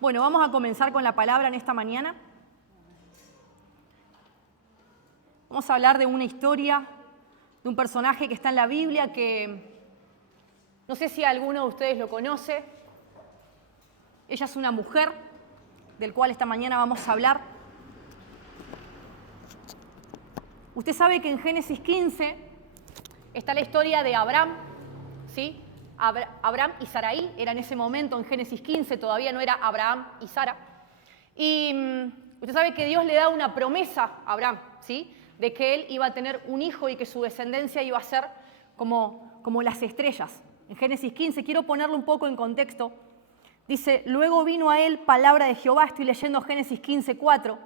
Bueno, vamos a comenzar con la palabra en esta mañana. Vamos a hablar de una historia, de un personaje que está en la Biblia que no sé si alguno de ustedes lo conoce. Ella es una mujer del cual esta mañana vamos a hablar. Usted sabe que en Génesis 15 está la historia de Abraham, ¿sí? Abraham y Sarai, era en ese momento en Génesis 15, todavía no era Abraham y Sara. Y usted sabe que Dios le da una promesa a Abraham, ¿sí? De que él iba a tener un hijo y que su descendencia iba a ser como las estrellas. En Génesis 15, quiero ponerlo un poco en contexto, dice, luego vino a él palabra de Jehová, estoy leyendo Génesis 15:4,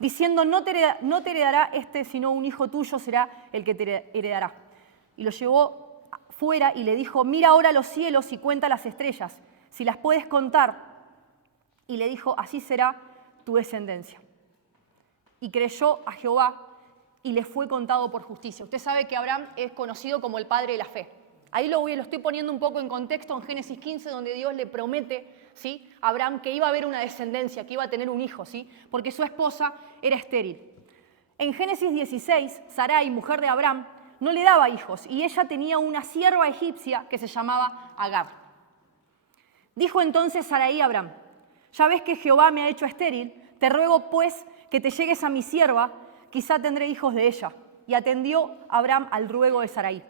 diciendo, no te heredará sino un hijo tuyo será el que te heredará. Y lo llevó fuera y le dijo, mira ahora los cielos y cuenta las estrellas, si las puedes contar. Y le dijo, así será tu descendencia. Y creyó a Jehová y le fue contado por justicia. Usted sabe que Abraham es conocido como el padre de la fe. Ahí lo estoy poniendo un poco en contexto en Génesis 15, donde Dios le promete, ¿sí?, a Abraham que iba a haber una descendencia, que iba a tener un hijo, ¿sí?, porque su esposa era estéril. En Génesis 16, Sarai, mujer de Abraham, no le daba hijos y ella tenía una sierva egipcia que se llamaba Agar. Dijo entonces Sarai a Abraham, ya ves que Jehová me ha hecho estéril, te ruego pues que te llegues a mi sierva, quizá tendré hijos de ella. Y atendió Abraham al ruego de Sarai.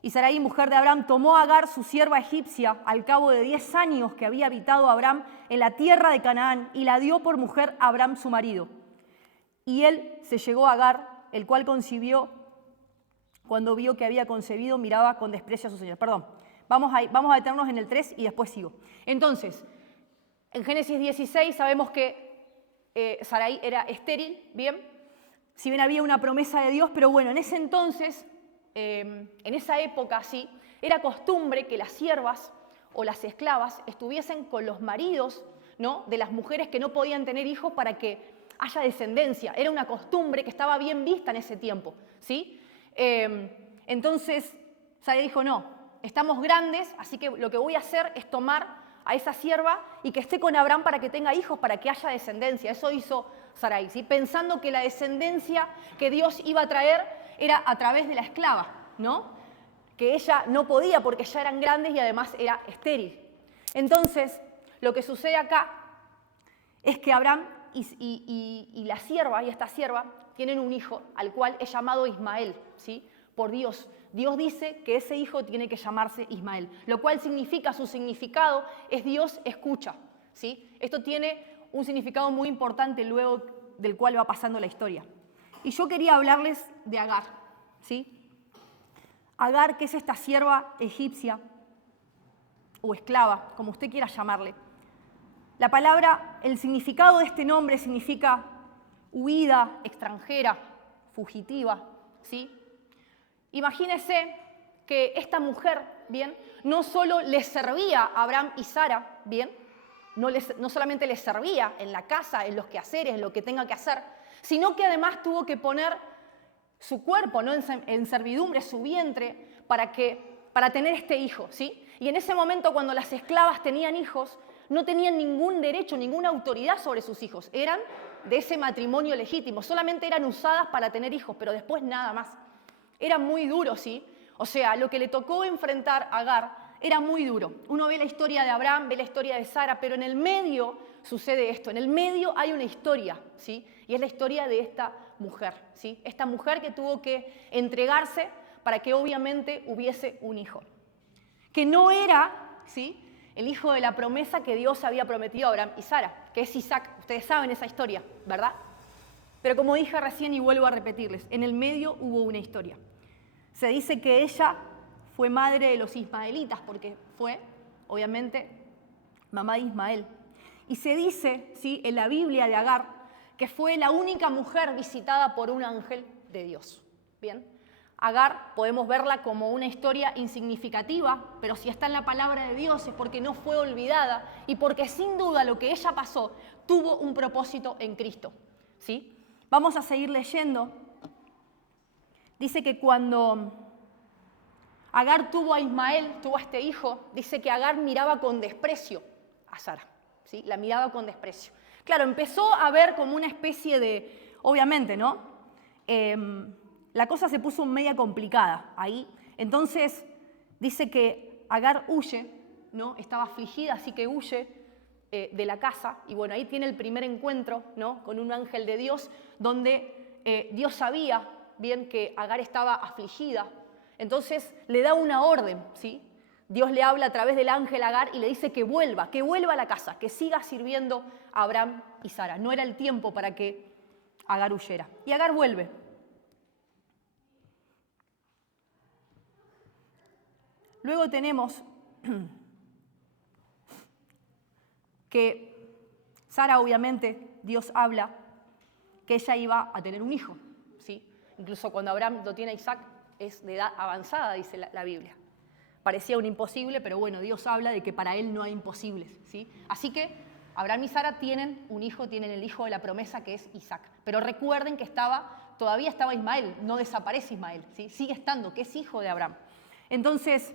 Y Sarai, mujer de Abraham, tomó a Agar, su sierva egipcia, al cabo de 10 años que había habitado Abraham en la tierra de Canaán, y la dio por mujer a Abraham su marido. Y él se llegó a Agar, el cual concibió. Cuando vio que había concebido, miraba con desprecio a su señor. Perdón, vamos a detenernos en el 3 y después sigo. Entonces, en Génesis 16 sabemos que Sarai era estéril, bien, si bien había una promesa de Dios, pero bueno, en ese entonces, en esa época, sí, era costumbre que las siervas o las esclavas estuviesen con los maridos, ¿no?, de las mujeres que no podían tener hijos para que haya descendencia. Era una costumbre que estaba bien vista en ese tiempo, ¿sí? Entonces Sarai dijo, no, estamos grandes, así que lo que voy a hacer es tomar a esa sierva y que esté con Abraham para que tenga hijos, para que haya descendencia. Eso hizo Sarai, ¿sí?, pensando que la descendencia que Dios iba a traer era a través de la esclava, ¿no?, que ella no podía porque ya eran grandes y además era estéril. Entonces, lo que sucede acá es que Abraham y la sierva, y esta sierva, tienen un hijo al cual es llamado Ismael, ¿sí?, por Dios. Dios dice que ese hijo tiene que llamarse Ismael, lo cual significa, su significado es Dios escucha, ¿sí? Esto tiene un significado muy importante luego del cual va pasando la historia. Y yo quería hablarles de Agar, ¿sí? Agar, que es esta sierva egipcia o esclava, como usted quiera llamarle. La palabra, el significado de este nombre significa huida, extranjera, fugitiva, ¿sí? Imagínese que esta mujer, bien, no solo les servía a Abraham y Sara, bien, no solamente les servía en la casa, en los quehaceres, en lo que tenga que hacer, sino que además tuvo que poner su cuerpo, ¿no?, en servidumbre, su vientre, para tener este hijo, ¿sí? Y en ese momento, cuando las esclavas tenían hijos, no tenían ningún derecho, ninguna autoridad sobre sus hijos. Eran de ese matrimonio legítimo, solamente eran usadas para tener hijos, pero después nada más. Era muy duro, ¿sí? O sea, lo que le tocó enfrentar a Agar era muy duro. Uno ve la historia de Abraham, ve la historia de Sara, pero en el medio sucede esto. En el medio hay una historia, ¿sí? Y es la historia de esta mujer, ¿sí? Esta mujer que tuvo que entregarse para que obviamente hubiese un hijo. Que no era, ¿sí?, el hijo de la promesa que Dios había prometido a Abraham y Sara, que es Isaac. Ustedes saben esa historia, ¿verdad? Pero como dije recién y vuelvo a repetirles, en el medio hubo una historia. Se dice que ella fue madre de los ismaelitas porque fue, obviamente, mamá de Ismael. Y se dice, ¿sí?, en la Biblia de Agar, que fue la única mujer visitada por un ángel de Dios. Bien, Agar podemos verla como una historia insignificativa, pero si está en la palabra de Dios es porque no fue olvidada y porque sin duda lo que ella pasó tuvo un propósito en Cristo, ¿sí? Vamos a seguir leyendo. Dice que cuando Agar tuvo a Ismael, tuvo a este hijo, dice que Agar miraba con desprecio a Sara, ¿sí? La miraba con desprecio. Claro, empezó a ver como una especie de, obviamente, ¿no? La cosa se puso media complicada ahí. Entonces dice que Agar huye, ¿no? Estaba afligida, así que huye de la casa. Y bueno, ahí tiene el primer encuentro, ¿no? Con un ángel de Dios, donde Dios sabía bien que Agar estaba afligida. Entonces le da una orden, ¿sí? Dios le habla a través del ángel a Agar y le dice que vuelva a la casa, que siga sirviendo a Abraham y Sara. No era el tiempo para que Agar huyera. Y Agar vuelve. Luego tenemos que Sara, obviamente, Dios habla que ella iba a tener un hijo, ¿sí? Incluso cuando Abraham lo tiene a Isaac, es de edad avanzada, dice la Biblia. Parecía un imposible, pero bueno, Dios habla de que para él no hay imposibles, ¿sí? Así que Abraham y Sara tienen un hijo, tienen el hijo de la promesa que es Isaac. Pero recuerden que todavía estaba Ismael, no desaparece Ismael, ¿sí? Sigue estando, que es hijo de Abraham. Entonces,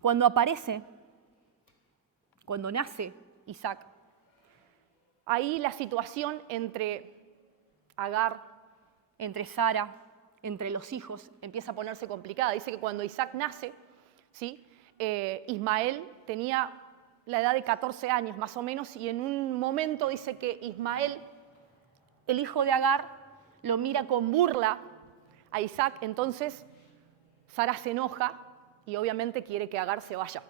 cuando nace Isaac, ahí la situación entre Agar, entre Sara, entre los hijos, empieza a ponerse complicada. Dice que cuando Isaac nace, ¿sí? Ismael tenía la edad de 14 años más o menos, y en un momento dice que Ismael, el hijo de Agar, lo mira con burla a Isaac. Entonces Sara se enoja y obviamente quiere que Agar se vaya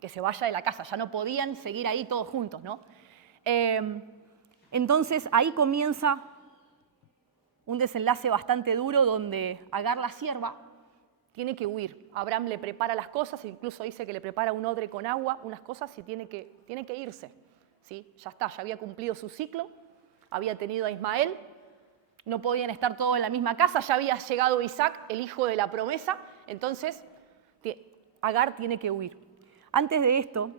de la casa. Ya no podían seguir ahí todos juntos, ¿no? Entonces ahí comienza un desenlace bastante duro donde Agar, la sierva, tiene que huir. Abraham le prepara las cosas, incluso dice que le prepara un odre con agua, unas cosas, y tiene que irse, ¿sí? Ya está, ya había cumplido su ciclo, había tenido a Ismael, no podían estar todos en la misma casa, ya había llegado Isaac, el hijo de la promesa. Entonces Agar tiene que huir. Antes de esto,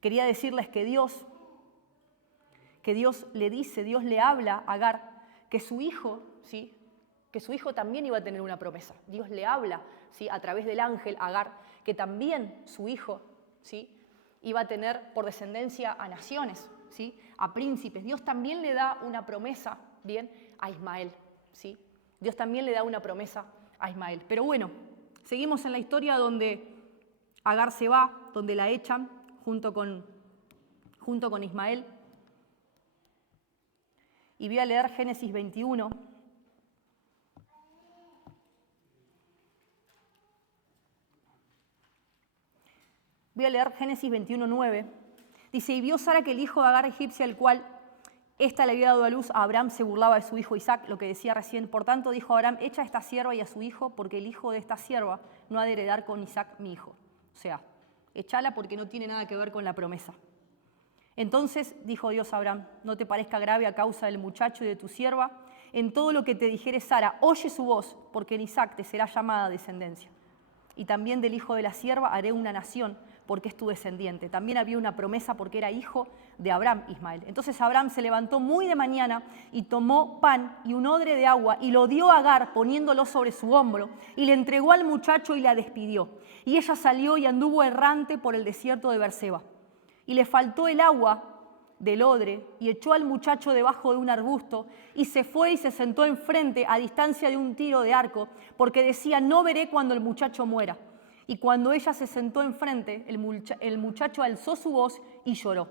quería decirles que Dios le habla a Agar que su hijo, ¿sí? Que su hijo también iba a tener una promesa. Dios le habla, ¿sí? A través del ángel a Agar que también su hijo, ¿sí? Iba a tener por descendencia a naciones, ¿sí? A príncipes. Dios también le da una promesa, bien, a Ismael, ¿sí? Dios también le da una promesa a Ismael. Pero bueno, seguimos en la historia donde Agar se va, donde la echan junto con Ismael. Y voy a leer Génesis 21. Voy a leer Génesis 21:9. Dice, y vio Sara que el hijo de Agar egipcia, el cual ésta le había dado a luz a Abraham, se burlaba de su hijo Isaac, lo que decía recién. Por tanto, dijo Abraham, echa a esta sierva y a su hijo, porque el hijo de esta sierva no ha de heredar con Isaac mi hijo. O sea, échala porque no tiene nada que ver con la promesa. Entonces dijo Dios a Abraham, no te parezca grave a causa del muchacho y de tu sierva. En todo lo que te dijere Sara, oye su voz, porque en Isaac te será llamada descendencia. Y también del hijo de la sierva haré una nación, porque es tu descendiente. También había una promesa porque era hijo de Abraham, Ismael. Entonces Abraham se levantó muy de mañana y tomó pan y un odre de agua y lo dio a Agar poniéndolo sobre su hombro y le entregó al muchacho y la despidió. Y ella salió y anduvo errante por el desierto de Berseba. Y le faltó el agua del odre y echó al muchacho debajo de un arbusto y se fue y se sentó enfrente a distancia de un tiro de arco porque decía, no veré cuando el muchacho muera. Y cuando ella se sentó enfrente, el muchacho alzó su voz y lloró.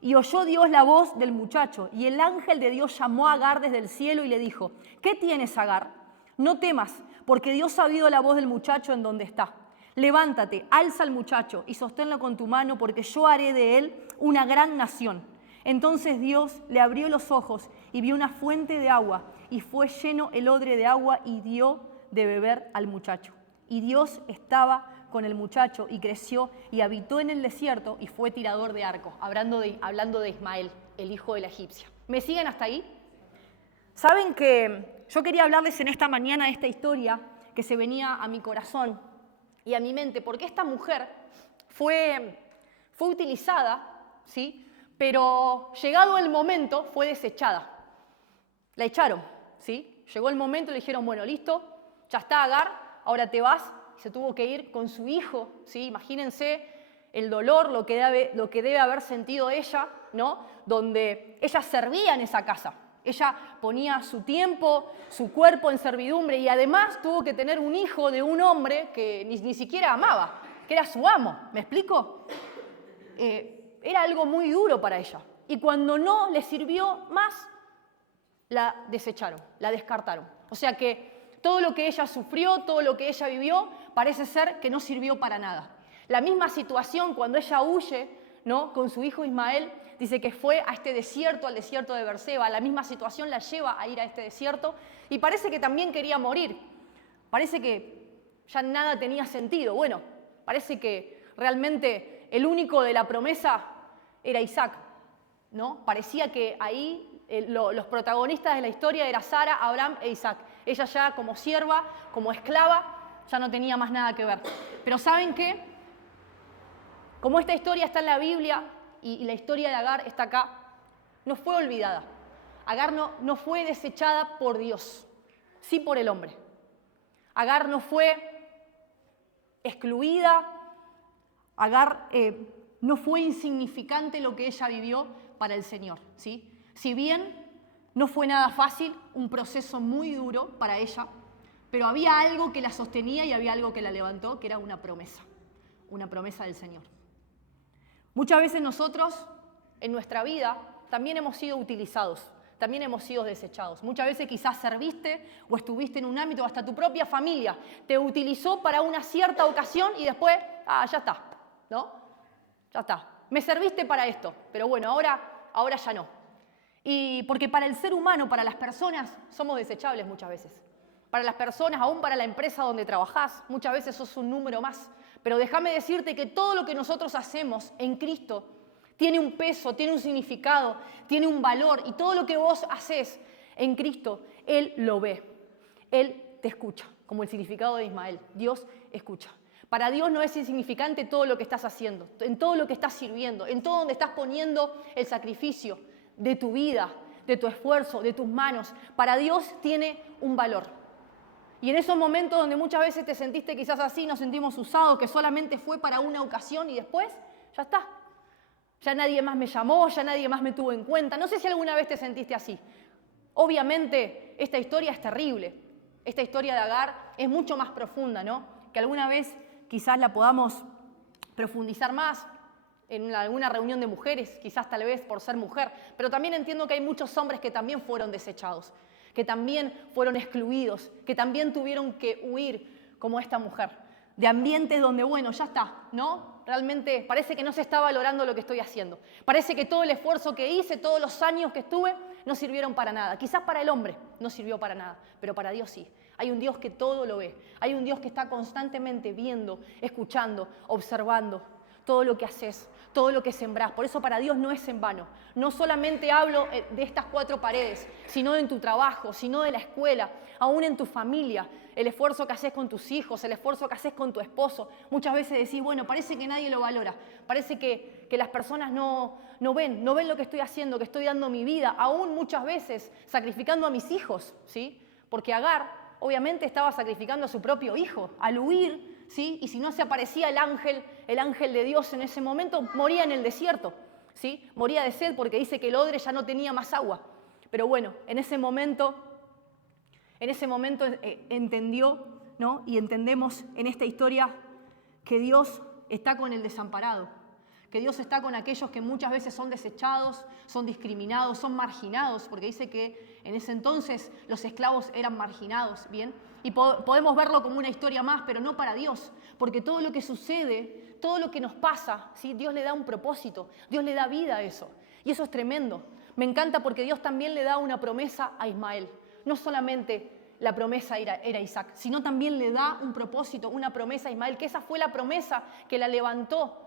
Y oyó Dios la voz del muchacho y el ángel de Dios llamó a Agar desde el cielo y le dijo, ¿qué tienes, Agar? No temas, porque Dios ha oído la voz del muchacho en donde está. Levántate, alza al muchacho y sosténlo con tu mano, porque yo haré de él una gran nación. Entonces Dios le abrió los ojos y vio una fuente de agua, y fue lleno el odre de agua y dio de beber al muchacho. Y Dios estaba con el muchacho y creció y habitó en el desierto y fue tirador de arco, hablando de Ismael, el hijo de la egipcia. ¿Me siguen hasta ahí? Saben que yo quería hablarles en esta mañana de esta historia que se venía a mi corazón y a mi mente, porque esta mujer fue utilizada, ¿sí? Pero llegado el momento fue desechada. La echaron, ¿sí? Llegó el momento y le dijeron, bueno, listo, ya está Agar, ahora te vas y se tuvo que ir con su hijo, ¿sí? Imagínense el dolor, lo que debe haber sentido ella, ¿no? Donde ella servía en esa casa. Ella ponía su tiempo, su cuerpo en servidumbre y además tuvo que tener un hijo de un hombre que ni siquiera amaba, que era su amo. ¿Me explico? Era algo muy duro para ella. Y cuando no le sirvió más, la desecharon, la descartaron. O sea que todo lo que ella sufrió, todo lo que ella vivió, parece ser que no sirvió para nada. La misma situación cuando ella huye, ¿no?, con su hijo Ismael, dice que fue a este desierto, al desierto de Beerseba. La misma situación la lleva a ir a este desierto y parece que también quería morir. Parece que ya nada tenía sentido. Bueno, parece que realmente el único de la promesa era Isaac, ¿no? Parecía que ahí los protagonistas de la historia eran Sara, Abraham e Isaac. Ella ya como sierva, como esclava, ya no tenía más nada que ver. Pero ¿saben qué? Como esta historia está en la Biblia y la historia de Agar está acá, no fue olvidada. Agar no fue desechada por Dios, sí por el hombre. Agar no fue excluida, Agar no fue insignificante lo que ella vivió para el Señor, ¿sí? Si bien no fue nada fácil, un proceso muy duro para ella, pero había algo que la sostenía y había algo que la levantó, que era una promesa del Señor. Muchas veces nosotros, en nuestra vida, también hemos sido utilizados, también hemos sido desechados. Muchas veces quizás serviste o estuviste en un ámbito, hasta tu propia familia te utilizó para una cierta ocasión y después, ya está, ¿no? Ya está. Me serviste para esto, pero bueno, ahora ya no. Y porque para el ser humano, para las personas, somos desechables muchas veces. Para las personas, aún para la empresa donde trabajás, muchas veces sos un número más. Pero déjame decirte que todo lo que nosotros hacemos en Cristo tiene un peso, tiene un significado, tiene un valor. Y todo lo que vos haces en Cristo, Él lo ve. Él te escucha, como el significado de Ismael. Dios escucha. Para Dios no es insignificante todo lo que estás haciendo, en todo lo que estás sirviendo, en todo donde estás poniendo el sacrificio de tu vida, de tu esfuerzo, de tus manos. Para Dios tiene un valor. Y en esos momentos donde muchas veces te sentiste quizás así, nos sentimos usados, que solamente fue para una ocasión y después, ya está. Ya nadie más me llamó, ya nadie más me tuvo en cuenta. No sé si alguna vez te sentiste así. Obviamente, esta historia es terrible. Esta historia de Agar es mucho más profunda, ¿no? Que alguna vez quizás la podamos profundizar más en alguna reunión de mujeres, quizás tal vez por ser mujer. Pero también entiendo que hay muchos hombres que también fueron desechados, que también fueron excluidos, que también tuvieron que huir como esta mujer, de ambientes donde, bueno, ya está, ¿no? Realmente parece que no se está valorando lo que estoy haciendo. Parece que todo el esfuerzo que hice, todos los años que estuve, no sirvieron para nada. Quizás para el hombre no sirvió para nada, pero para Dios sí. Hay un Dios que todo lo ve. Hay un Dios que está constantemente viendo, escuchando, observando todo lo que haces, todo lo que sembrás. Por eso para Dios no es en vano. No solamente hablo de estas 4 paredes, sino en tu trabajo, sino de la escuela, aún en tu familia, el esfuerzo que haces con tus hijos, el esfuerzo que haces con tu esposo. Muchas veces decís, bueno, parece que nadie lo valora, parece que las personas no ven lo que estoy haciendo, que estoy dando mi vida, aún muchas veces sacrificando a mis hijos, ¿sí? Porque Agar obviamente estaba sacrificando a su propio hijo al huir, ¿sí? Y si no se aparecía el ángel de Dios en ese momento, moría en el desierto, ¿sí? Moría de sed porque dice que el odre ya no tenía más agua. Pero bueno, en ese momento entendió, ¿no? Y entendemos en esta historia que Dios está con el desamparado, que Dios está con aquellos que muchas veces son desechados, son discriminados, son marginados, porque dice que en ese entonces los esclavos eran marginados, ¿bien? Y podemos verlo como una historia más, pero no para Dios, porque todo lo que sucede, todo lo que nos pasa, ¿sí? Dios le da un propósito, Dios le da vida a eso, y eso es tremendo. Me encanta porque Dios también le da una promesa a Ismael, no solamente la promesa era Isaac, sino también le da un propósito, una promesa a Ismael, que esa fue la promesa que la levantó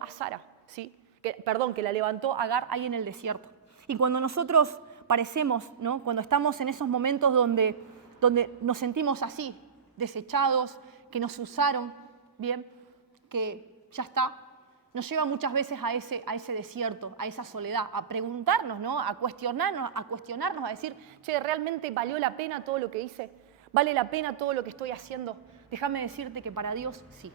a Sara, ¿sí? Que la levantó a Agar ahí en el desierto. Y cuando nosotros parecemos, ¿no? Cuando estamos en esos momentos donde nos sentimos así, desechados, que nos usaron, bien, que ya está, nos lleva muchas veces a ese desierto, a esa soledad, a preguntarnos, ¿no? A cuestionarnos, a decir, che, ¿realmente valió la pena todo lo que hice? ¿Vale la pena todo lo que estoy haciendo? Déjame decirte que para Dios sí,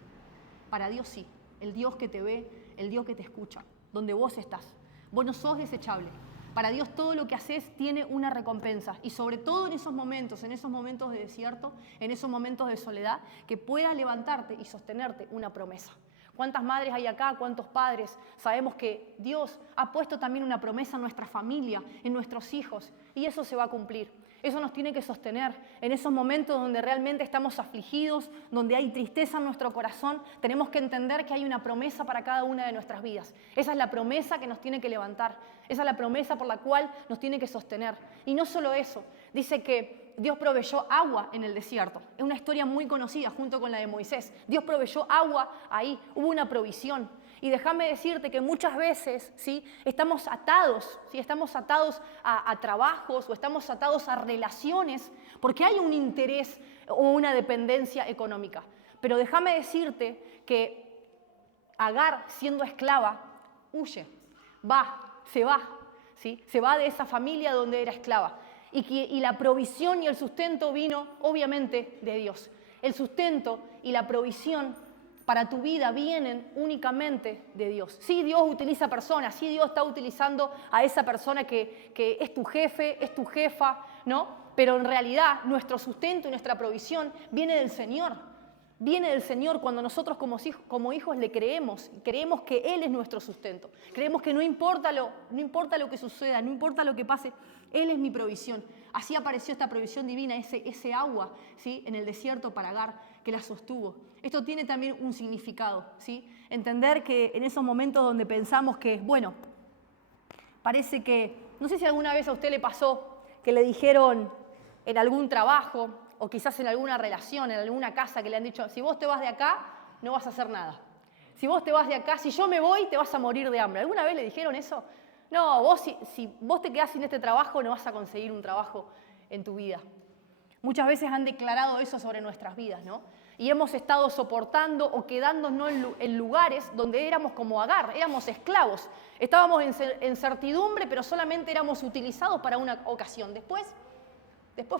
para Dios sí. El Dios que te ve, el Dios que te escucha, donde vos estás. Vos no sos desechable. Para Dios todo lo que haces tiene una recompensa y sobre todo en esos momentos de desierto, en esos momentos de soledad, que pueda levantarte y sostenerte una promesa. ¿Cuántas madres hay acá? ¿Cuántos padres? Sabemos que Dios ha puesto también una promesa en nuestra familia, en nuestros hijos, y eso se va a cumplir. Eso nos tiene que sostener en esos momentos donde realmente estamos afligidos, donde hay tristeza en nuestro corazón. Tenemos que entender que hay una promesa para cada una de nuestras vidas. Esa es la promesa que nos tiene que levantar. Esa es la promesa por la cual nos tiene que sostener. Y no solo eso, dice que Dios proveyó agua en el desierto. Es una historia muy conocida junto con la de Moisés. Dios proveyó agua ahí, hubo una provisión. Y déjame decirte que muchas veces, ¿sí?, estamos atados, ¿sí?, estamos atados a trabajos o estamos atados a relaciones porque hay un interés o una dependencia económica. Pero déjame decirte que Agar, siendo esclava, huye, se va, ¿sí?, se va de esa familia donde era esclava. Y la provisión y el sustento vino, obviamente, de Dios. El sustento y la provisión para tu vida vienen únicamente de Dios. Sí, Dios utiliza personas, sí, Dios está utilizando a esa persona que es tu jefe, es tu jefa, ¿no? Pero en realidad nuestro sustento y nuestra provisión viene del Señor. Viene del Señor cuando nosotros como hijos le creemos que Él es nuestro sustento. Creemos que no importa lo que suceda, no importa lo que pase, Él es mi provisión. Así apareció esta provisión divina, ese agua, ¿sí?, en el desierto para Agar, que la sostuvo. Esto tiene también un significado, ¿sí? Entender que en esos momentos donde pensamos que, bueno, parece que, no sé si alguna vez a usted le pasó que le dijeron en algún trabajo o quizás en alguna relación, en alguna casa, que le han dicho, si vos te vas de acá, no vas a hacer nada. Si vos te vas de acá, si yo me voy, te vas a morir de hambre. ¿Alguna vez le dijeron eso? No, si vos te quedás sin este trabajo, no vas a conseguir un trabajo en tu vida. Muchas veces han declarado eso sobre nuestras vidas, ¿no? Y hemos estado soportando o quedándonos en lugares donde éramos como Agar, éramos esclavos. Estábamos en certidumbre, pero solamente éramos utilizados para una ocasión. Después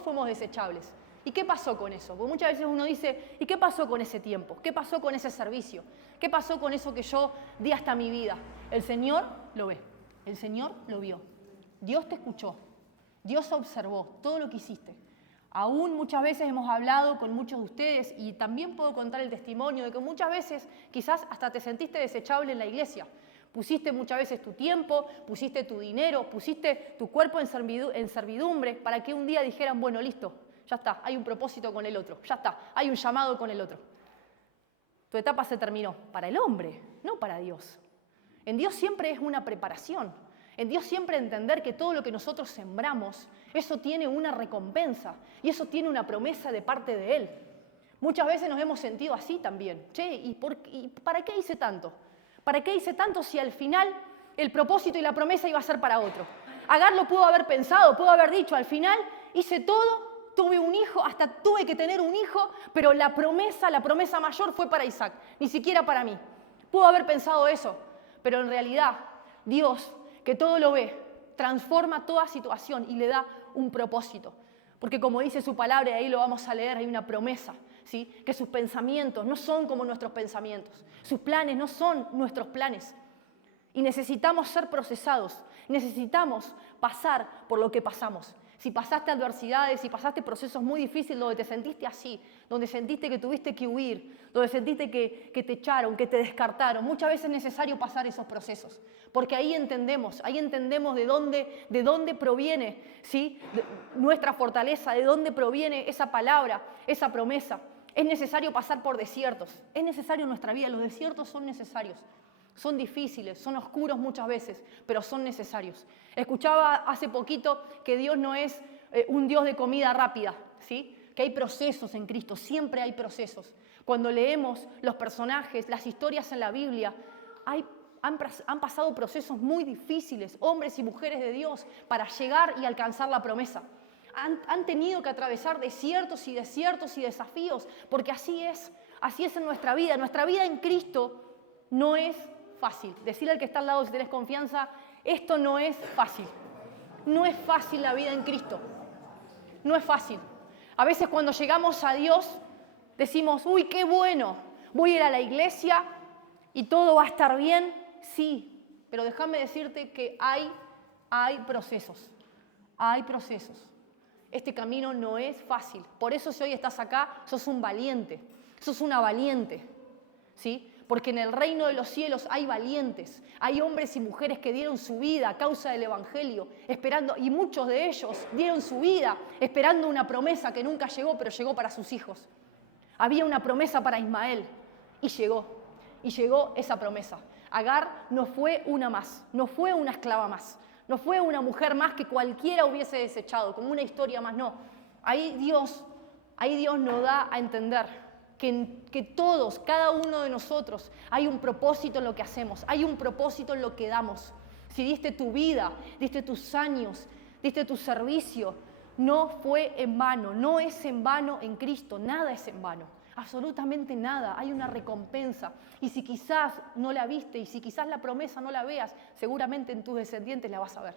fuimos desechables. ¿Y qué pasó con eso? Porque muchas veces uno dice, ¿y qué pasó con ese tiempo? ¿Qué pasó con ese servicio? ¿Qué pasó con eso que yo di hasta mi vida? El Señor lo ve, el Señor lo vio. Dios te escuchó, Dios observó todo lo que hiciste. Aún muchas veces hemos hablado con muchos de ustedes y también puedo contar el testimonio de que muchas veces quizás hasta te sentiste desechable en la iglesia. Pusiste muchas veces tu tiempo, pusiste tu dinero, pusiste tu cuerpo en servidumbre para que un día dijeran, bueno, listo, ya está, hay un propósito con el otro, ya está, hay un llamado con el otro. Tu etapa se terminó para el hombre, no para Dios. En Dios siempre es una preparación. En Dios siempre entender que todo lo que nosotros sembramos, eso tiene una recompensa y eso tiene una promesa de parte de Él. Muchas veces nos hemos sentido así también. Che, ¿y para qué hice tanto? ¿Para qué hice tanto si al final el propósito y la promesa iba a ser para otro? Agar lo pudo haber pensado, pudo haber dicho, al final hice todo, tuve un hijo, hasta tuve que tener un hijo, pero la promesa mayor fue para Isaac, ni siquiera para mí. Pudo haber pensado eso, pero en realidad Dios, que todo lo ve, transforma toda situación y le da un propósito. Porque como dice su palabra, y ahí lo vamos a leer, hay una promesa, ¿sí?, que sus pensamientos no son como nuestros pensamientos, sus planes no son nuestros planes. Y necesitamos ser procesados, necesitamos pasar por lo que pasamos. Si pasaste adversidades, si pasaste procesos muy difíciles donde te sentiste así, donde sentiste que tuviste que huir, donde sentiste que te echaron, que te descartaron, muchas veces es necesario pasar esos procesos, porque ahí entendemos de dónde proviene, ¿sí?, nuestra fortaleza, de dónde proviene esa palabra, esa promesa. Es necesario pasar por desiertos, es necesario en nuestra vida, los desiertos son necesarios. Son difíciles, son oscuros muchas veces, pero son necesarios. Escuchaba hace poquito que Dios no es un Dios de comida rápida, ¿sí?, que hay procesos en Cristo, siempre hay procesos. Cuando leemos los personajes, las historias en la Biblia, han pasado procesos muy difíciles, hombres y mujeres de Dios, para llegar y alcanzar la promesa. Han tenido que atravesar desiertos y desafíos, porque así es en nuestra vida. Nuestra vida en Cristo no es fácil. Decirle al que está al lado, si tenés confianza, esto no es fácil. No es fácil la vida en Cristo. No es fácil. A veces cuando llegamos a Dios, Decimos, uy, qué bueno, voy a ir a la iglesia y todo va a estar bien. Sí, pero déjame decirte que hay procesos, hay procesos. Este camino no es fácil. Por eso si hoy estás acá, sos un valiente, sos una valiente, ¿sí? Porque en el reino de los cielos hay valientes, hay hombres y mujeres que dieron su vida a causa del evangelio, esperando, y muchos de ellos dieron su vida esperando una promesa que nunca llegó, pero llegó para sus hijos. Había una promesa para Ismael y llegó esa promesa. Agar no fue una más, no fue una esclava más, no fue una mujer más que cualquiera hubiese desechado, como una historia más, no. Ahí Dios nos da a entender que todos, cada uno de nosotros, hay un propósito en lo que hacemos, hay un propósito en lo que damos. Si diste tu vida, diste tus años, diste tu servicio, no fue en vano, no es en vano en Cristo, nada es en vano, absolutamente nada, hay una recompensa. Y si quizás no la viste y si quizás la promesa no la veas, seguramente en tus descendientes la vas a ver.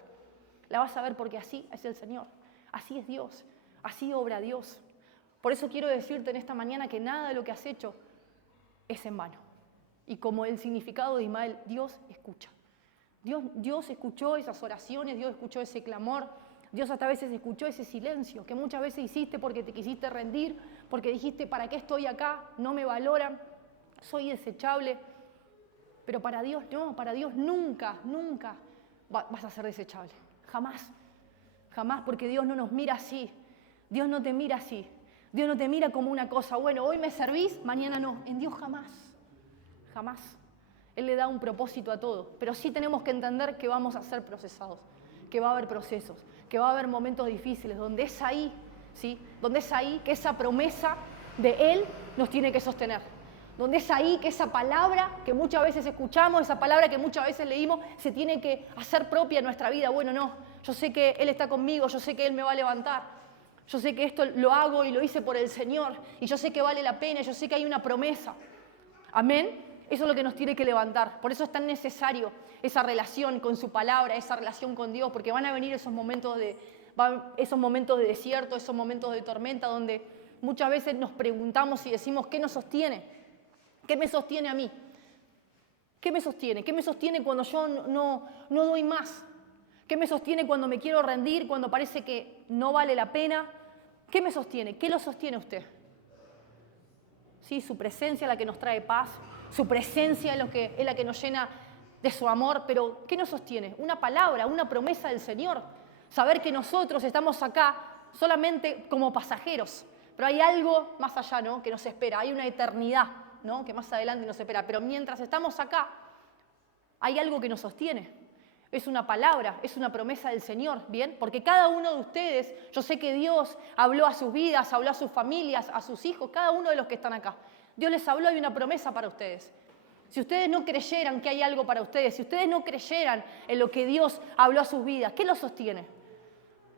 La vas a ver porque así es el Señor, así es Dios, así obra Dios. Por eso quiero decirte en esta mañana que nada de lo que has hecho es en vano. Y como el significado de Ismael, Dios escucha. Dios escuchó esas oraciones, Dios escuchó ese clamor, Dios hasta veces escuchó ese silencio que muchas veces hiciste porque te quisiste rendir, porque dijiste, ¿para qué estoy acá? No me valoran, soy desechable. Pero para Dios no, para Dios nunca vas a ser desechable. Jamás, jamás, porque Dios no nos mira así. Dios no te mira así. Dios no te mira como una cosa, bueno, hoy me servís, mañana no. En Dios jamás, jamás. Él le da un propósito a todo, pero sí tenemos que entender que vamos a ser procesados, que va a haber procesos, que va a haber momentos difíciles, donde es ahí, ¿sí? Donde es ahí que esa promesa de Él nos tiene que sostener. Donde es ahí que esa palabra que muchas veces escuchamos, esa palabra que muchas veces leímos, se tiene que hacer propia en nuestra vida. Bueno, no, yo sé que Él está conmigo, yo sé que Él me va a levantar. Yo sé que esto lo hago y lo hice por el Señor. Y yo sé que vale la pena, yo sé que hay una promesa. Amén. Eso es lo que nos tiene que levantar. Por eso es tan necesario esa relación con su palabra, esa relación con Dios, porque van a venir esos momentos de desierto, esos momentos de tormenta, donde muchas veces nos preguntamos y decimos, ¿qué nos sostiene? ¿Qué me sostiene a mí? ¿Qué me sostiene? ¿Qué me sostiene cuando yo no doy más? ¿Qué me sostiene cuando me quiero rendir, cuando parece que no vale la pena? ¿Qué me sostiene? ¿Qué lo sostiene usted? Sí, su presencia es la que nos trae paz, su presencia es la que nos llena de su amor, pero ¿qué nos sostiene? Una palabra, una promesa del Señor. Saber que nosotros estamos acá solamente como pasajeros, pero hay algo más allá, ¿no?, que nos espera, hay una eternidad, ¿no?, que más adelante nos espera, pero mientras estamos acá, hay algo que nos sostiene. Es una palabra, es una promesa del Señor, ¿bien? Porque cada uno de ustedes, yo sé que Dios habló a sus vidas, habló a sus familias, a sus hijos, cada uno de los que están acá. Dios les habló, hay una promesa para ustedes. Si ustedes no creyeran que hay algo para ustedes, si ustedes no creyeran en lo que Dios habló a sus vidas, ¿qué los sostiene?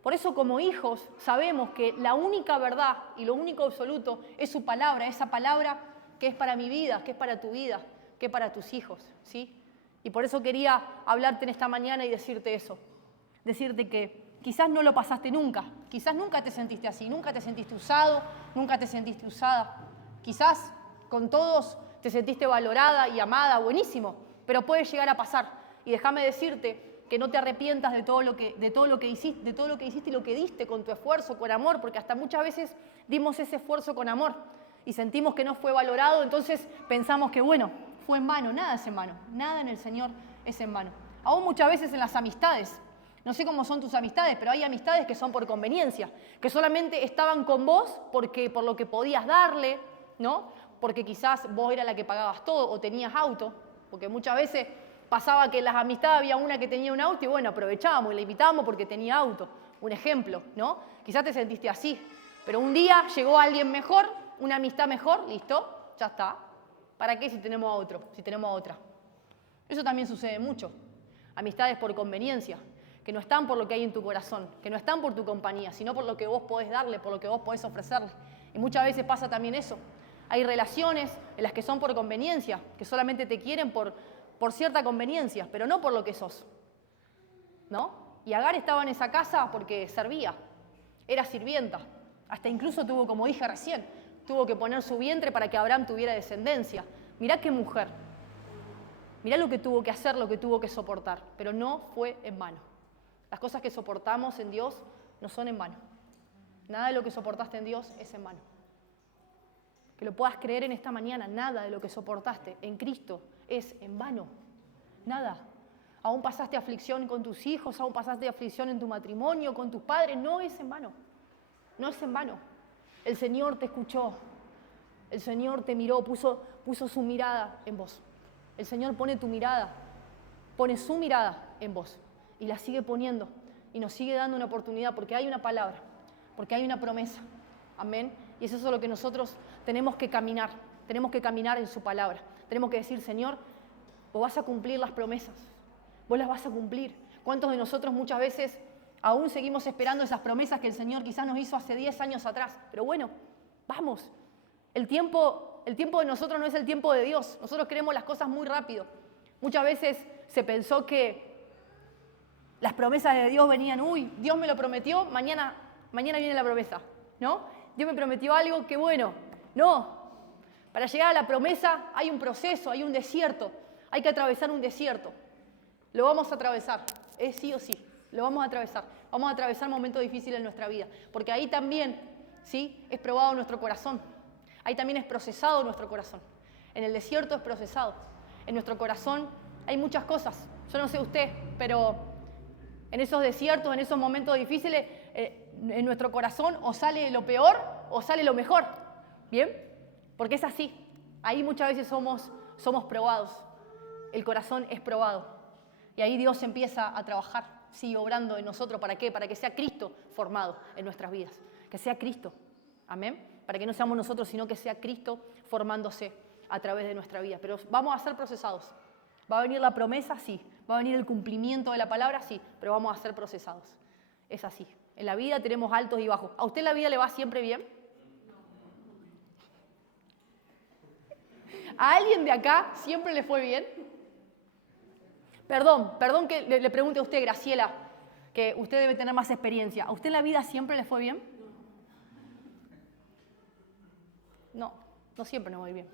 Por eso como hijos sabemos que la única verdad y lo único absoluto es su palabra, esa palabra que es para mi vida, que es para tu vida, que es para tus hijos, ¿sí? Y por eso quería hablarte en esta mañana y decirte eso. Decirte que quizás no lo pasaste nunca. Quizás nunca te sentiste así. Nunca te sentiste usado. Nunca te sentiste usada. Quizás con todos te sentiste valorada y amada. Buenísimo. Pero puede llegar a pasar. Y déjame decirte que no te arrepientas de todo lo que hiciste y lo que diste con tu esfuerzo, con amor. Porque hasta muchas veces dimos ese esfuerzo con amor y sentimos que no fue valorado. Entonces pensamos que, bueno, fue en vano. Nada es en vano. Nada en el Señor es en vano. Aún muchas veces en las amistades. No sé cómo son tus amistades, pero hay amistades que son por conveniencia, que solamente estaban con vos por lo que podías darle, ¿no? Porque quizás vos eras la que pagabas todo o tenías auto, porque muchas veces pasaba que en las amistades había una que tenía un auto y bueno, aprovechábamos y la invitábamos porque tenía auto. Un ejemplo, ¿no? Quizás te sentiste así, pero un día llegó alguien mejor, una amistad mejor, listo, ya está. ¿Para qué si tenemos a otro, si tenemos a otra? Eso también sucede mucho. Amistades por conveniencia, que no están por lo que hay en tu corazón, que no están por tu compañía, sino por lo que vos podés darle, por lo que vos podés ofrecerle. Y muchas veces pasa también eso. Hay relaciones en las que son por conveniencia, que solamente te quieren por cierta conveniencia, pero no por lo que sos, ¿no? Y Agar estaba en esa casa porque servía, era sirvienta, hasta incluso tuvo, como dije recién, tuvo que poner su vientre para que Abraham tuviera descendencia. Mirá qué mujer. Mirá lo que tuvo que hacer, lo que tuvo que soportar, pero no fue en vano. Las cosas que soportamos en Dios no son en vano. Nada de lo que soportaste en Dios es en vano. Que lo puedas creer en esta mañana, nada de lo que soportaste en Cristo es en vano. Nada. Aún pasaste aflicción con tus hijos, aún pasaste aflicción en tu matrimonio, con tus padres, no es en vano. No es en vano. El Señor te escuchó, el Señor te miró, puso su mirada en vos. El Señor pone tu mirada, pone su mirada en vos y la sigue poniendo y nos sigue dando una oportunidad porque hay una palabra, porque hay una promesa. Amén. Y eso es lo que nosotros tenemos que caminar en su palabra. Tenemos que decir, Señor, vos vas a cumplir las promesas, vos las vas a cumplir. ¿Cuántos de nosotros muchas veces aún seguimos esperando esas promesas que el Señor quizás nos hizo hace 10 años atrás? Pero bueno, vamos. El tiempo de nosotros no es el tiempo de Dios. Nosotros queremos las cosas muy rápido. Muchas veces se pensó que las promesas de Dios venían, Dios me lo prometió, mañana viene la promesa, ¿no? Dios me prometió algo, qué bueno. No, para llegar a la promesa hay un proceso, hay un desierto, hay que atravesar un desierto. Lo vamos a atravesar, es sí o sí, lo vamos a atravesar. Vamos a atravesar momentos difíciles en nuestra vida, porque ahí también, ¿sí?, es probado nuestro corazón. Ahí también es procesado nuestro corazón. En el desierto es procesado. En nuestro corazón hay muchas cosas. Yo no sé usted, pero en esos desiertos, en esos momentos difíciles, en nuestro corazón o sale lo peor o sale lo mejor. ¿Bien? Porque es así. Ahí muchas veces somos probados. El corazón es probado. Y ahí Dios empieza a trabajar, sigue obrando en nosotros. ¿Para qué? Para que sea Cristo formado en nuestras vidas. Que sea Cristo. Amén. Para que no seamos nosotros, sino que sea Cristo formándose a través de nuestra vida. Pero vamos a ser procesados. ¿Va a venir la promesa? Sí. ¿Va a venir el cumplimiento de la palabra? Sí. Pero vamos a ser procesados. Es así. En la vida tenemos altos y bajos. ¿A usted en la vida le va siempre bien? ¿A alguien de acá siempre le fue bien? Perdón que le pregunte a usted, Graciela, que usted debe tener más experiencia. ¿A usted en la vida siempre le fue bien? No siempre nos va a ir bien.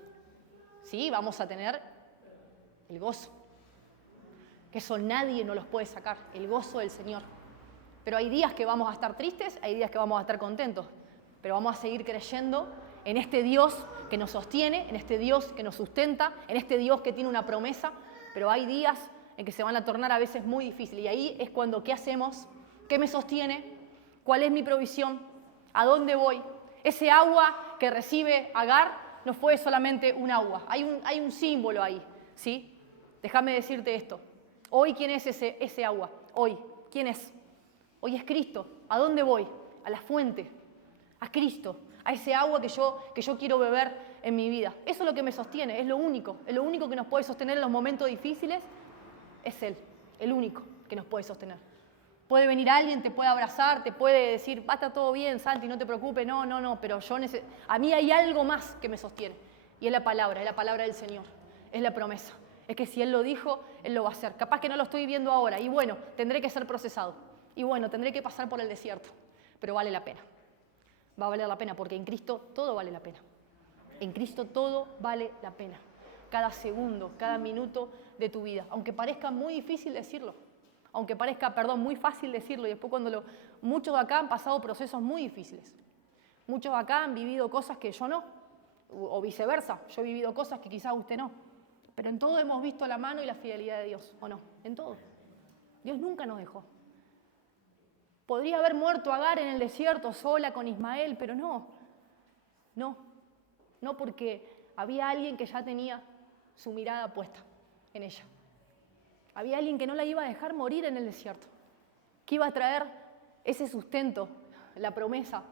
Sí, vamos a tener el gozo, que eso nadie nos los puede sacar, el gozo del Señor. Pero hay días que vamos a estar tristes, hay días que vamos a estar contentos, pero vamos a seguir creyendo en este Dios que nos sostiene, en este Dios que nos sustenta, en este Dios que tiene una promesa, pero hay días en que se van a tornar a veces muy difíciles. Y ahí es cuando, ¿qué hacemos? ¿Qué me sostiene? ¿Cuál es mi provisión? ¿A dónde voy? Ese agua que recibe Agar no fue solamente un agua, hay un símbolo ahí, ¿sí? Déjame decirte esto. Hoy, ¿quién es ese agua? Hoy, ¿quién es? Hoy es Cristo. ¿A dónde voy? A la fuente, a Cristo, a ese agua que yo quiero beber en mi vida. Eso es lo que me sostiene, es lo único que nos puede sostener en los momentos difíciles, es Él, el único que nos puede sostener. Puede venir alguien, te puede abrazar, te puede decir, va a estar todo bien, Santi, no te preocupes, no, pero a mí hay algo más que me sostiene. Y es la palabra del Señor, es la promesa. Es que si Él lo dijo, Él lo va a hacer. Capaz que no lo estoy viendo ahora, y bueno, tendré que ser procesado. Y bueno, tendré que pasar por el desierto, pero vale la pena. Va a valer la pena, porque en Cristo todo vale la pena. En Cristo todo vale la pena. Cada segundo, cada minuto de tu vida, aunque parezca muy difícil decirlo. Aunque parezca, muy fácil decirlo, y después muchos de acá han pasado procesos muy difíciles. Muchos de acá han vivido cosas que yo no, o viceversa, yo he vivido cosas que quizás usted no. Pero en todo hemos visto la mano y la fidelidad de Dios, ¿o no? En todo. Dios nunca nos dejó. Podría haber muerto Agar en el desierto sola con Ismael, pero no, porque había alguien que ya tenía su mirada puesta en ella. Había alguien que no la iba a dejar morir en el desierto, que iba a traer ese sustento, la promesa,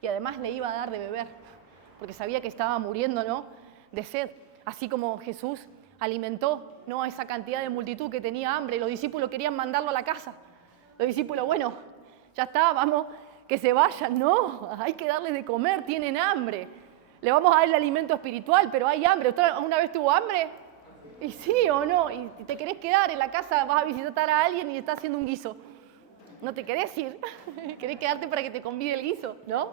y además le iba a dar de beber, porque sabía que estaba muriendo, ¿no?, de sed. Así como Jesús alimentó, ¿no?, a esa cantidad de multitud que tenía hambre, y los discípulos querían mandarlo a la casa. Los discípulos, bueno, ya está, vamos, que se vayan. No, hay que darles de comer, tienen hambre. Le vamos a dar el alimento espiritual, pero hay hambre. ¿Usted alguna vez tuvo hambre? Y sí o no, y te querés quedar en la casa, vas a visitar a alguien y está haciendo un guiso. No te querés ir, querés quedarte para que te convide el guiso, ¿no?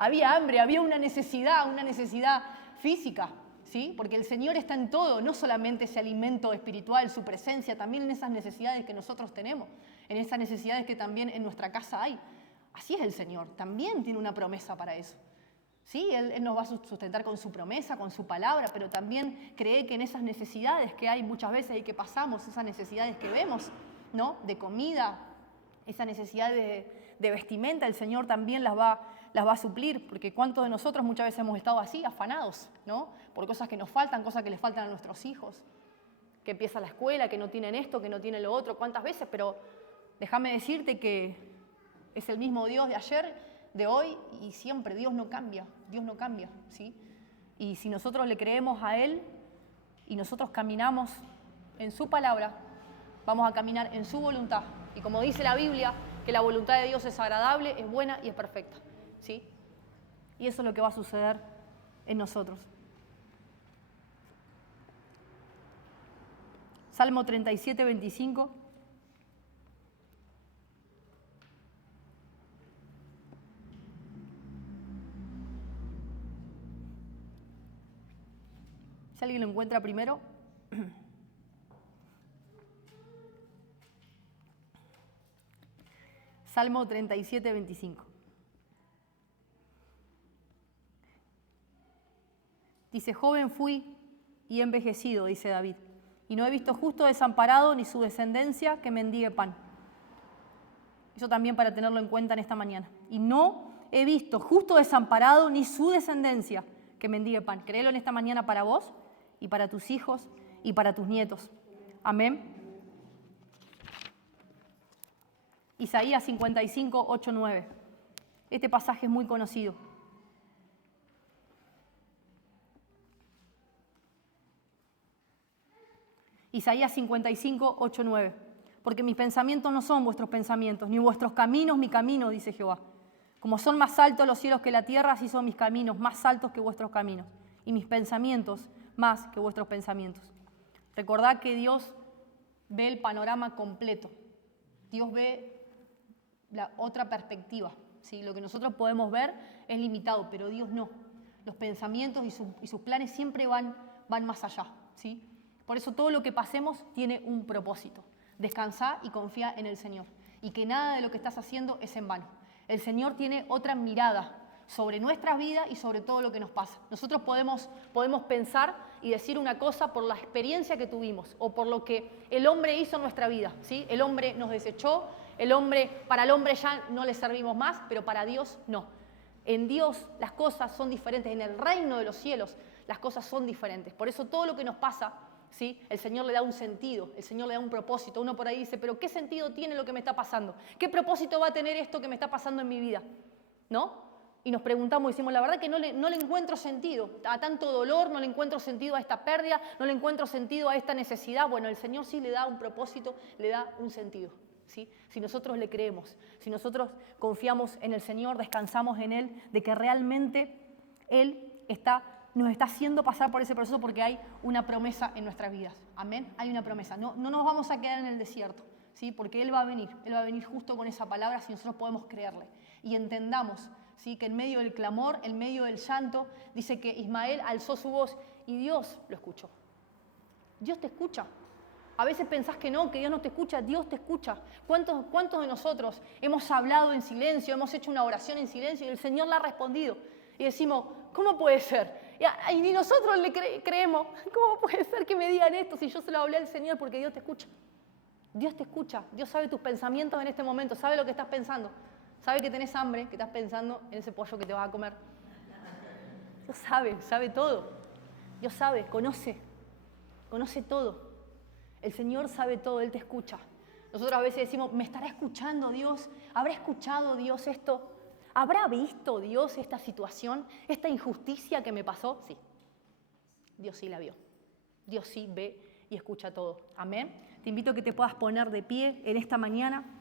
había hambre, había una necesidad física, ¿sí? Porque el Señor está en todo, no solamente ese alimento espiritual, su presencia, también en esas necesidades que nosotros tenemos, en esas necesidades que también en nuestra casa hay. Así es el Señor, también tiene una promesa para eso. Sí, Él nos va a sustentar con su promesa, con su palabra, pero también cree que en esas necesidades que hay muchas veces y que pasamos, esas necesidades que vemos, ¿no? De comida, esa necesidad de vestimenta, el Señor también las va a suplir, porque cuántos de nosotros muchas veces hemos estado así, afanados, ¿no? Por cosas que nos faltan, cosas que les faltan a nuestros hijos, que empieza la escuela, que no tienen esto, que no tienen lo otro, cuántas veces, pero déjame decirte que es el mismo Dios de ayer, de hoy y siempre. Dios no cambia, ¿sí? Y si nosotros le creemos a Él y nosotros caminamos en su palabra, vamos a caminar en su voluntad. Y como dice la Biblia, que la voluntad de Dios es agradable, es buena y es perfecta, ¿sí? Y eso es lo que va a suceder en nosotros. Salmo 37, 25. Si alguien lo encuentra primero. Salmo 37, 25. Dice, joven fui y he envejecido, dice David, y no he visto justo desamparado ni su descendencia que mendigue pan. Eso también para tenerlo en cuenta en esta mañana. Y no he visto justo desamparado ni su descendencia que mendigue pan. Créelo en esta mañana para vos y para tus hijos y para tus nietos. Amén. Isaías 55, 8, 9. Este pasaje es muy conocido. Isaías 55, 8, 9. Porque mis pensamientos no son vuestros pensamientos, ni vuestros caminos mi camino, dice Jehová. Como son más altos los cielos que la tierra, así son mis caminos más altos que vuestros caminos, y mis pensamientos más que vuestros pensamientos. Recordad que Dios ve el panorama completo. Dios ve la otra perspectiva, ¿sí? Lo que nosotros podemos ver es limitado, pero Dios no. Los pensamientos y sus planes siempre van más allá, ¿sí? Por eso todo lo que pasemos tiene un propósito. Descansá y confía en el Señor. Y que nada de lo que estás haciendo es en vano. El Señor tiene otra mirada sobre nuestras vidas y sobre todo lo que nos pasa. Nosotros podemos pensar y decir una cosa por la experiencia que tuvimos o por lo que el hombre hizo en nuestra vida, ¿sí? El hombre nos desechó, para el hombre ya no le servimos más, pero para Dios no. En Dios las cosas son diferentes, en el reino de los cielos las cosas son diferentes. Por eso todo lo que nos pasa, ¿sí? El Señor le da un sentido, el Señor le da un propósito. Uno por ahí dice, pero ¿qué sentido tiene lo que me está pasando? ¿Qué propósito va a tener esto que me está pasando en mi vida? ¿No? Y nos preguntamos y decimos, la verdad que no le encuentro sentido a tanto dolor, no le encuentro sentido a esta pérdida, no le encuentro sentido a esta necesidad. Bueno, el Señor sí le da un propósito, le da un sentido, ¿sí? Si nosotros le creemos, si nosotros confiamos en el Señor, descansamos en Él, de que realmente Él nos está haciendo pasar por ese proceso porque hay una promesa en nuestras vidas. Amén, hay una promesa. No nos vamos a quedar en el desierto, ¿sí? Porque Él va a venir justo con esa palabra si nosotros podemos creerle. Y entendamos, ¿sí? Que en medio del clamor, en medio del llanto, dice que Ismael alzó su voz y Dios lo escuchó. Dios te escucha. A veces pensás que no, que Dios no te escucha, Dios te escucha. ¿Cuántos de nosotros hemos hablado en silencio, hemos hecho una oración en silencio y el Señor la ha respondido? Y decimos, ¿cómo puede ser? Y ni nosotros le creemos, ¿cómo puede ser que me digan esto si yo se lo hablé al Señor? Porque Dios te escucha. Dios te escucha, Dios sabe tus pensamientos en este momento, sabe lo que estás pensando. Sabe que tenés hambre, que estás pensando en ese pollo que te vas a comer. Dios sabe todo. Dios sabe, conoce todo. El Señor sabe todo, Él te escucha. Nosotros a veces decimos, ¿me estará escuchando Dios? ¿Habrá escuchado Dios esto? ¿Habrá visto Dios esta situación, esta injusticia que me pasó? Sí, Dios sí la vio. Dios sí ve y escucha todo. Amén. Te invito a que te puedas poner de pie en esta mañana.